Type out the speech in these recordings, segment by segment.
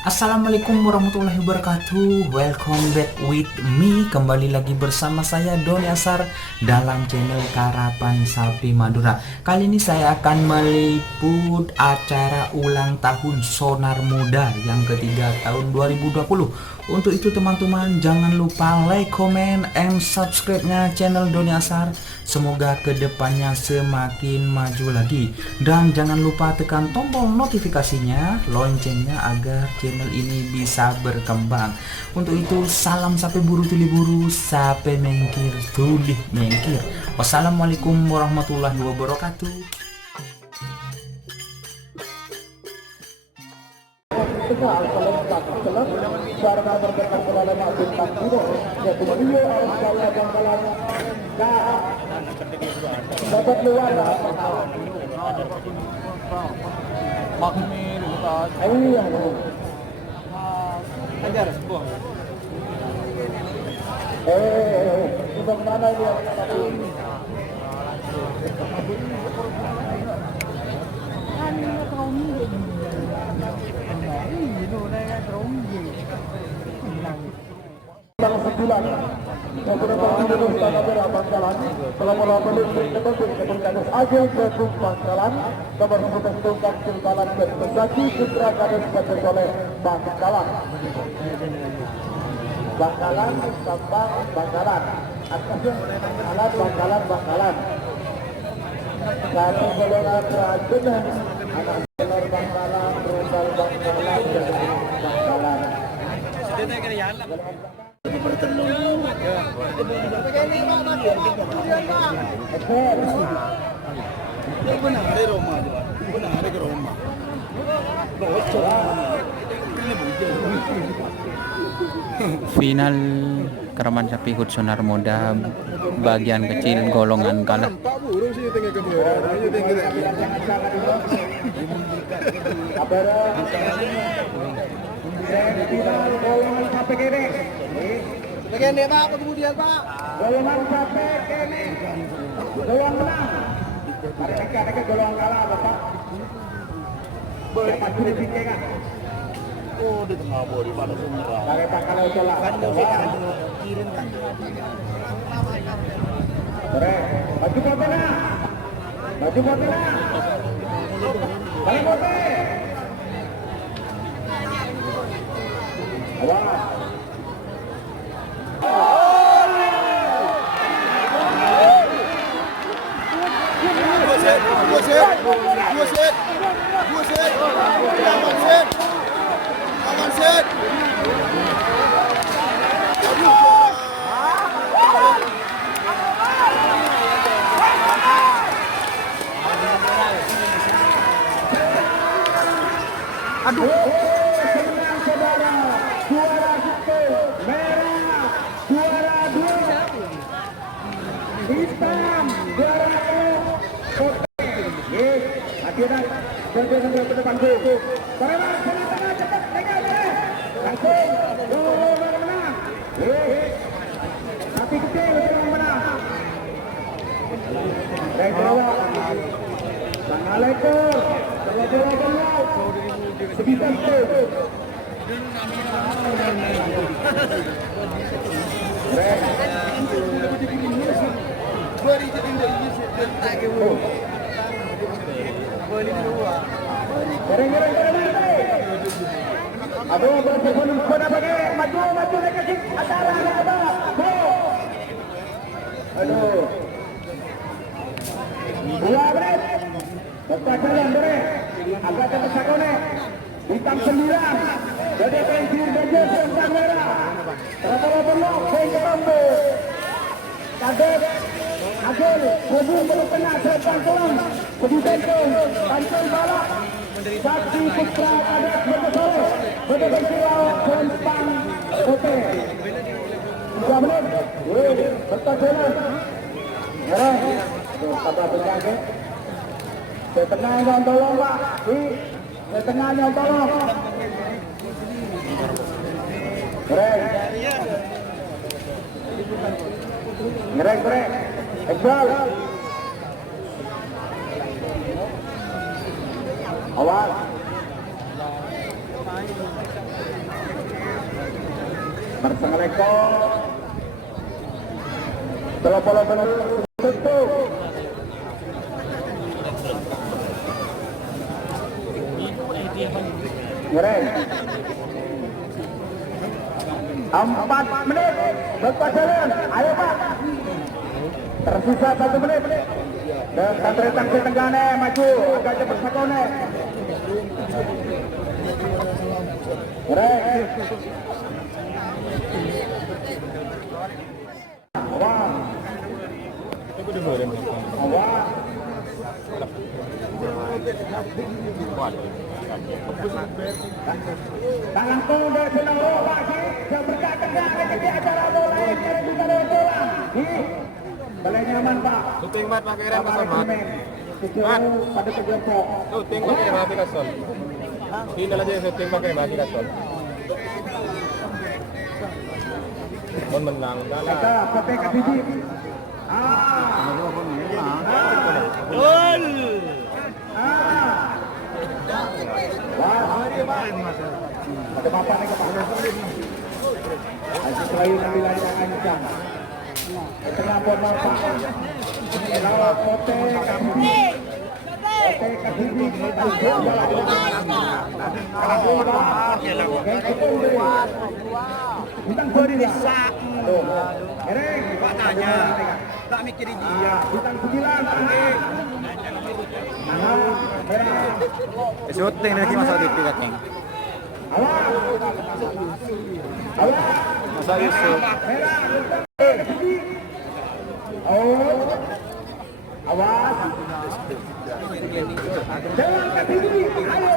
Assalamualaikum warahmatullahi wabarakatuh. Welcome back with me. Kembali lagi bersama saya Doni Asar dalam channel Karapan Sapi Madura. Kali ini saya akan meliput acara ulang tahun Sonar Muda yang ketiga tahun 2020. Untuk itu teman-teman jangan lupa like, comment, and subscribe-nya channel Doni Asar. Semoga kedepannya semakin maju lagi. Dan jangan lupa tekan tombol notifikasinya, loncengnya agar channel ini bisa berkembang. Untuk itu salam sape buru tuli buru, sape mengkir tuli mengkir. Wassalamualaikum warahmatullahi wabarakatuh. Dapat luar ajar sebuah. Bagaimana dia? Sembilan. Beberapa lulus tanah Bangkalan telah melakukan kades Agil Betung Bangkalan nomor 11 tunggang Silbalan Bertunggangi Putra Kades Kades oleh Bangkalan Sambang Bangkalan atasnya alat Bangkalan satu golongan rajungan anak selar Bangkalan Rosal Bangkalan Final Karapan Sapi HUT Sonar Muda bagian kecil golongan kalah. Bagian dia Pak, kemudian Pak. Golongan sampai kene. Golongan menang. Mereka golongan kalah Bapak. Boleh pasti dipikirkan. Oh, di tengah bodi pada semua. Mereka kalau salah. Kan kirim kan. Maju Pontianak. Maju Pontianak. Balik Pontianak. Awas. Aduh. Senang saudara, juara satu merah, juara dua hitam, juara putih. Akhirnya sampai ke depan gol. Tengah cepat tinggal langsung gol menang. Tapi kecil yang menang. Baik bawah. Assalamualaikum. Sekitar itu. Aduh, berpuluh kena pakai maju dekat acara apa? Aduh. Dua menit. Bapak jalan bere. Agak cepat sakone. Hitam 9. Jadi pensiun banjir tentang merah. Terlalu penuh saya ketemu. Kaget. Agil, hubung belum kena serban tulang. Sedih bentung, pancung balak. Saksi Putra Kades berkesore. Berdebensilau Sempang Putih. 3 menit. Bertajalan. Merah. Sabar berjaga. Setengahnya tolong Pak. Setengahnya tolong. Ngerek. Iqbal. Awas. Assalamualaikum. Tolong tutup. Ngereng. 4 menit berpacaran. Ayo Pak. Tersisa 1 menit. Dan Satria Tangsi Tenggane maju agak cepat sakone. Ngereng. Awas. Tangan kode senang Pak Ki, yang berkata-kata ke acara bola yang kira kita bola. Boleh nyaman Pak. Suping mat pakai rem kasol mat. Mat pada kelompok. Suping pakai mati kasol. Sini aja suping pakai mati kasol. Mon menang dah lah. Kita pakai kasih. Gol. Ada bapak nih Pak. Asyik lain ambil yang ancang. Tengah bola Pak. Lawan Kote Kasih. Kote Kasih. Bintang berisak. Ereng, Pak tanya. Tak mikir dia. Bintang 9. Syuting lagi masa TV kakek. Masa Yusuf. Awas. Jangan ke sini. Ayo.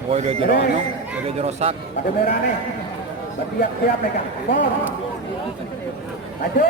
Woi udah jerono, udah jerosak. Pada merah nih. Siap mereka. Bom. Maju.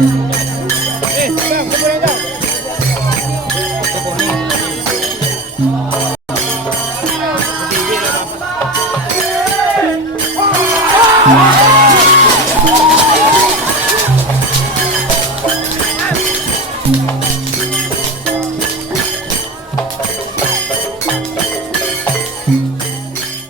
Bang, kumpulin bang. Wah!